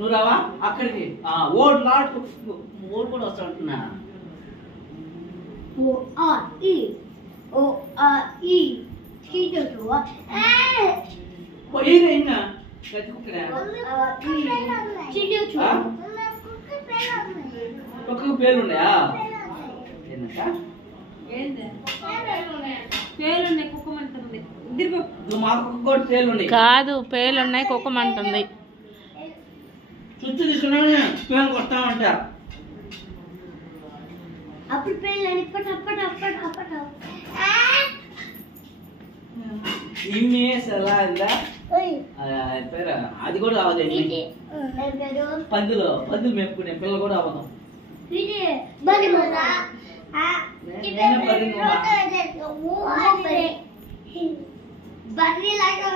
నువ్వు రావా అక్కడికి ఓడ్ లాట్ ఓడ్ కూడా వస్తా ఉంటున్నా ఇంకా గట్టి కుక్కడా కుక్కకు పేర్లు ఉన్నాయా కాదు పేర్లున్నాయి కుక్కమంటుంది చుట్టూ తీసుకున్నా పేరు కొడతామంట అప్పుడు పేర్లు పేరు అది కూడా అవ్వదు పందులు మేపుకునే పిల్లలు కూడా అవ్వదు బర్రీ లాగా